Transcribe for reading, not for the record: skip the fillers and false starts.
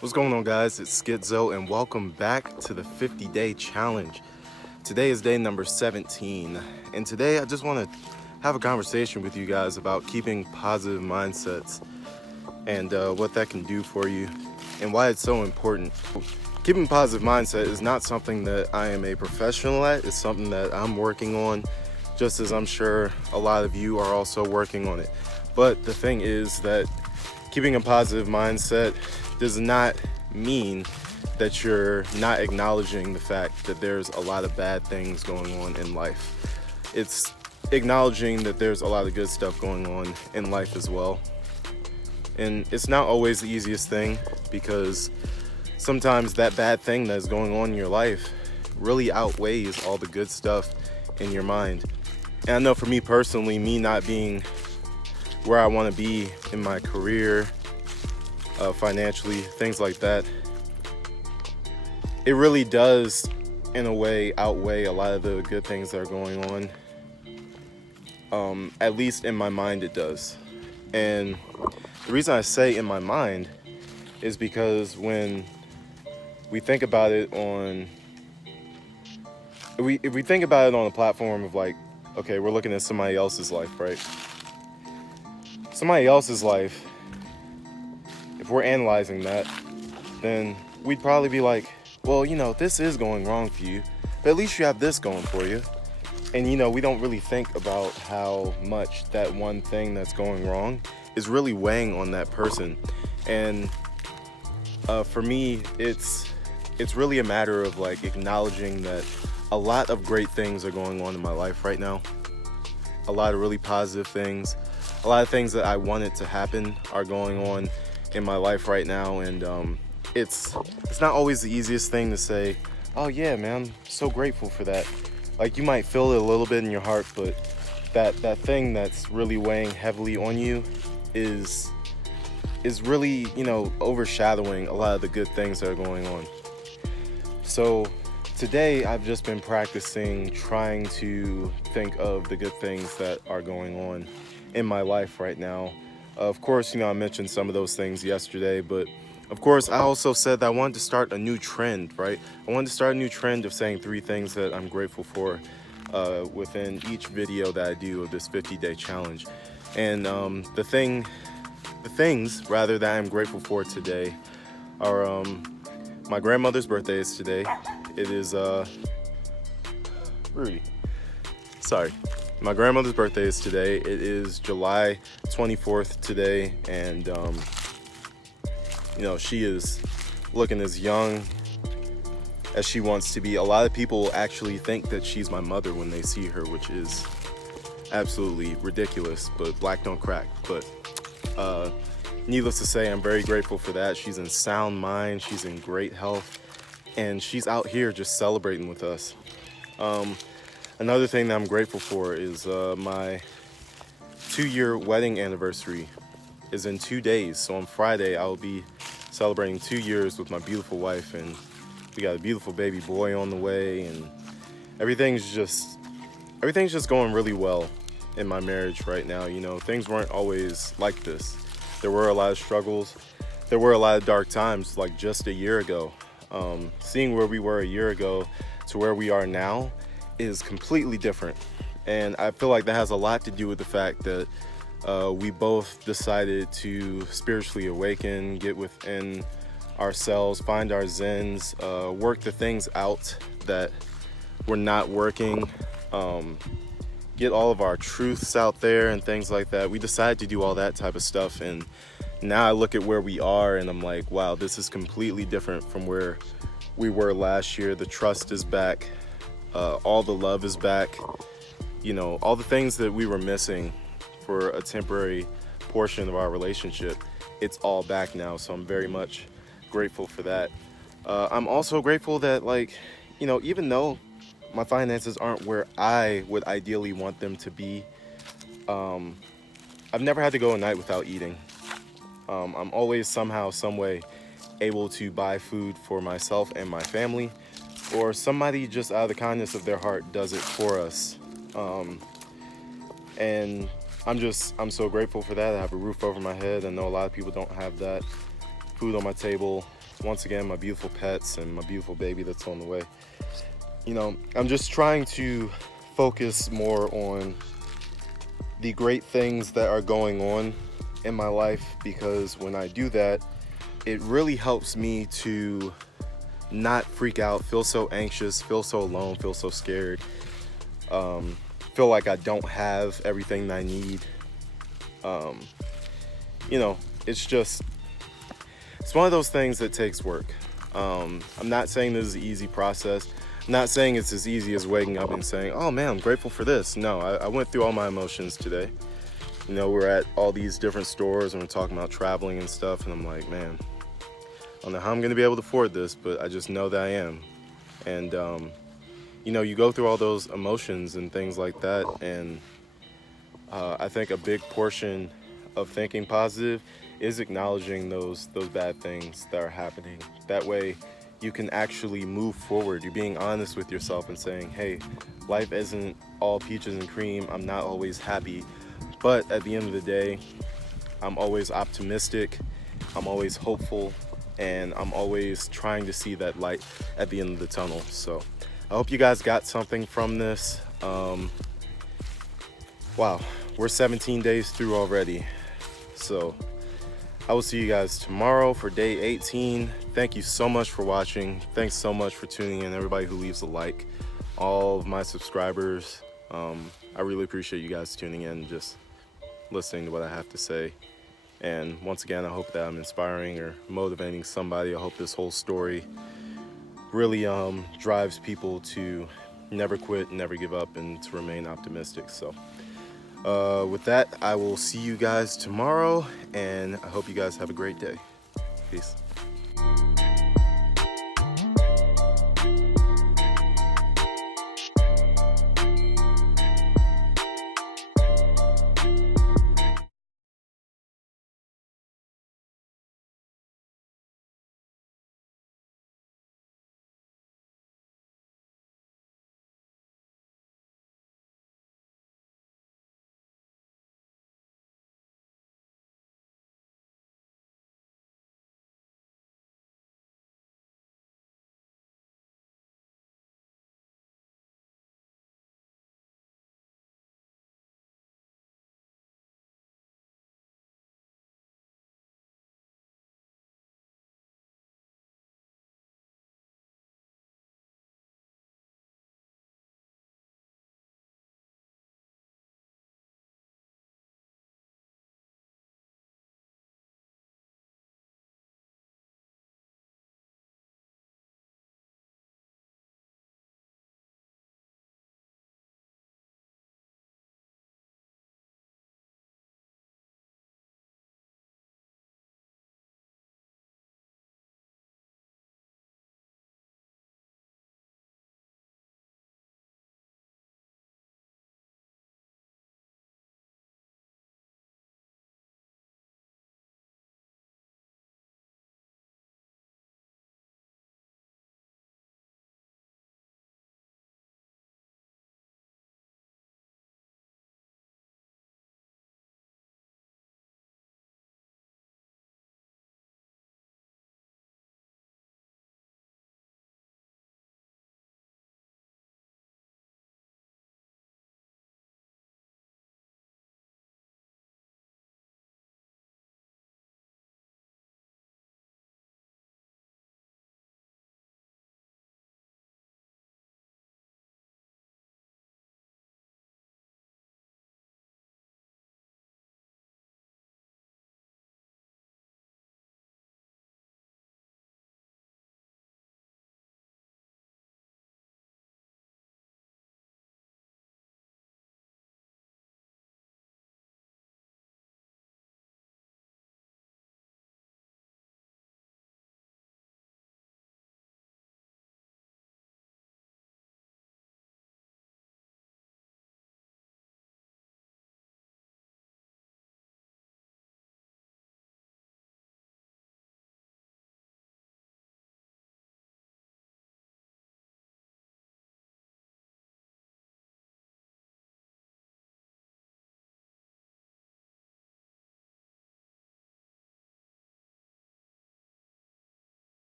What's going on, guys? It's Schizo, and welcome back to the 50-day challenge. Today is day number 17, and today I just want to have a conversation with you guys about keeping positive mindsets and what that can do for you and why it's so important. Keeping a positive mindset is not something that I am a professional at. It's something that I'm working on, just as I'm sure a lot of you are also working on it. But the thing is that keeping a positive mindset does not mean that you're not acknowledging the fact that there's a lot of bad things going on in life. It's acknowledging that there's a lot of good stuff going on in life as well. And it's not always the easiest thing, because sometimes that bad thing that's going on in your life really outweighs all the good stuff in your mind. And I know for me personally, me not being where I want to be in my career, financially, things like that, it really does, in a way, outweigh a lot of the good things that are going on. At least in my mind, it does. And the reason I say in my mind is because when we think about it on, if we think about it on a platform of like, okay, we're looking at somebody else's life, right? Somebody else's life, if we're analyzing that, then we'd probably be like, well, this is going wrong for you, but at least you have this going for you. And, we don't really think about how much that one thing that's going wrong is really weighing on that person. And for me, it's really a matter of like acknowledging that a lot of great things are going on in my life right now. A lot of really positive things. A lot of things that I wanted to happen are going on in my life right now, and it's not always the easiest thing to say, oh yeah, man, I'm so grateful for that. Like, you might feel it a little bit in your heart, but that thing that's really weighing heavily on you is really, overshadowing a lot of the good things that are going on. So today I've just been practicing trying to think of the good things that are going on in my life right now. Of course, I mentioned some of those things yesterday, but of course, I also said that I wanted to start a new trend, right? I wanted to start a new trend of saying 3 things that I'm grateful for within each video that I do of this 50-day challenge. And the things rather that I'm grateful for today are my grandmother's birthday is today. It is Rudy. Sorry. My grandmother's birthday is today. It is July 24th today, and she is looking as young as she wants to be. A lot of people actually think that she's my mother when they see her, which is absolutely ridiculous, but black don't crack. But needless to say, I'm very grateful for that. She's in sound mind, she's in great health, and she's out here just celebrating with us. Another thing that I'm grateful for is my 2-year wedding anniversary is in 2 days. So on Friday, I'll be celebrating 2 years with my beautiful wife, and we got a beautiful baby boy on the way, and everything's just going really well in my marriage right now. Things weren't always like this. There were a lot of struggles. There were a lot of dark times, like just a year ago. Seeing where we were a year ago to where we are now is completely different. And I feel like that has a lot to do with the fact that we both decided to spiritually awaken, get within ourselves, find our zens, work the things out that were not working, get all of our truths out there and things like that. We decided to do all that type of stuff, and now I look at where we are and I'm like, wow, this is completely different from where we were last year. The trust is back. All the love is back. All the things that we were missing for a temporary portion of our relationship, it's all back now. So I'm very much grateful for that. I'm also grateful that, even though my finances aren't where I would ideally want them to be, I've never had to go a night without eating. I'm always somehow, some way able to buy food for myself and my family, or somebody just out of the kindness of their heart does it for us. And I'm so grateful for that. I have a roof over my head. I know a lot of people don't have that. Food on my table, once again, my beautiful pets and my beautiful baby that's on the way. I'm just trying to focus more on the great things that are going on in my life, because when I do that, it really helps me to not freak out, feel so anxious, feel so alone, feel so scared, feel like I don't have everything that I need. Um, you know, it's one of those things that takes work. I'm not saying this is an easy process. I'm not saying it's as easy as waking up and saying, oh man, I'm grateful for this. No, I went through all my emotions today. We're at all these different stores and we're talking about traveling and stuff, and I'm like, man, I don't know how I'm gonna be able to afford this, but I just know that I am. And you go through all those emotions and things like that, and I think a big portion of thinking positive is acknowledging those bad things that are happening. That way, you can actually move forward. You're being honest with yourself and saying, "Hey, life isn't all peaches and cream. I'm not always happy, but at the end of the day, I'm always optimistic. I'm always hopeful, and I'm always trying to see that light at the end of the tunnel." So, I hope you guys got something from this. Wow, we're 17 days through already. So I will see you guys tomorrow for day 18. Thank you so much for watching. Thanks so much for tuning in, everybody who leaves a like, all of my subscribers. I really appreciate you guys tuning in, just listening to what I have to say. And once again, I hope that I'm inspiring or motivating somebody. I hope this whole story really drives people to never quit, never give up, and to remain optimistic. So with that, I will see you guys tomorrow, and I hope you guys have a great day. Peace.